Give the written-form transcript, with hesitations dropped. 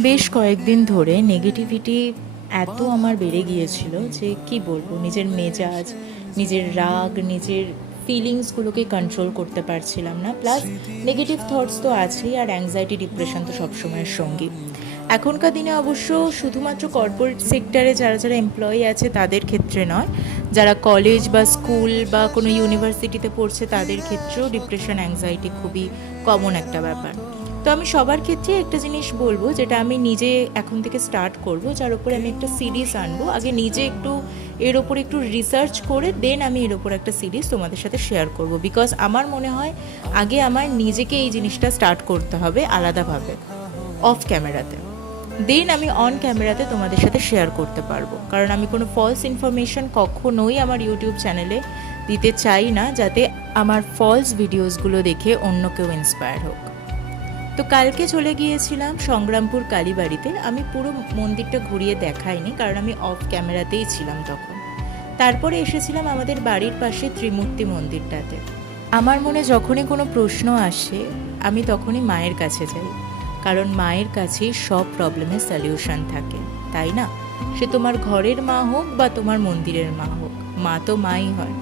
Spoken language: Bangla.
বেশ কয়েকদিন ধরে নেগেটিভিটি এত আমার বেড়ে গিয়েছিল যে কি বলবো, নিজের মেজাজ, নিজের রাগ, নিজের ফিলিংসগুলোকে কন্ট্রোল করতে পারছিলাম না। প্লাস নেগেটিভ থটস তো আছেই, আর অ্যাংজাইটি ডিপ্রেশন তো সবসময়ের সঙ্গী। এখনকার দিনে অবশ্য শুধুমাত্র কর্পোরেট সেক্টরে যারা যারা এমপ্লয়ি আছে তাদের ক্ষেত্রে নয়, যারা কলেজ বা স্কুল বা কোনো ইউনিভার্সিটিতে পড়ছে তাদের ক্ষেত্রেও ডিপ্রেশন অ্যাংজাইটি খুবই কমন একটা ব্যাপার। তো আমি সবার ক্ষেত্রে একটা জিনিস বলবো, যেটা আমি নিজে এখন থেকে স্টার্ট করব, যার উপরে আমি একটা সিরিজ আনবো। আগে নিজে একটু এর ওপর একটু রিসার্চ করে দেন আমি এর ওপর একটা সিরিজ তোমাদের সাথে শেয়ার করব। বিকজ আমার মনে হয় আগে আমার নিজেকে এই জিনিসটা স্টার্ট করতে হবে আলাদাভাবে, অফ ক্যামেরাতে। দেন আমি অন ক্যামেরাতে তোমাদের সাথে শেয়ার করতে পারবো, কারণ আমি কোনো ফলস ইনফরমেশন কখনোই আমার ইউটিউব চ্যানেলে দিতে চাই না, যাতে আমার ফলস ভিডিওসগুলো দেখে অন্য কেউ ইন্সপায়ার হোক। তো কালকে চলে গিয়েছিলাম সংগ্রামপুর কালীবাড়িতে। আমি পুরো মন্দিরটা ঘুরিয়ে দেখাইনি, কারণ আমি অফ ক্যামেরাতেই ছিলাম তখন। তারপরে এসেছিলাম আমাদের বাড়ির পাশে ত্রিমূর্তি মন্দিরটাতে। আমার মনে যখনই কোনো প্রশ্ন আসে আমি তখনই মায়ের কাছে যাই, কারণ মায়ের কাছেই সব প্রবলেমের সলিউশন থাকে, তাই না? সে তোমার ঘরের মা হোক বা তোমার মন্দিরের মা হোক, মা তো মাই হয়।